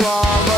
claw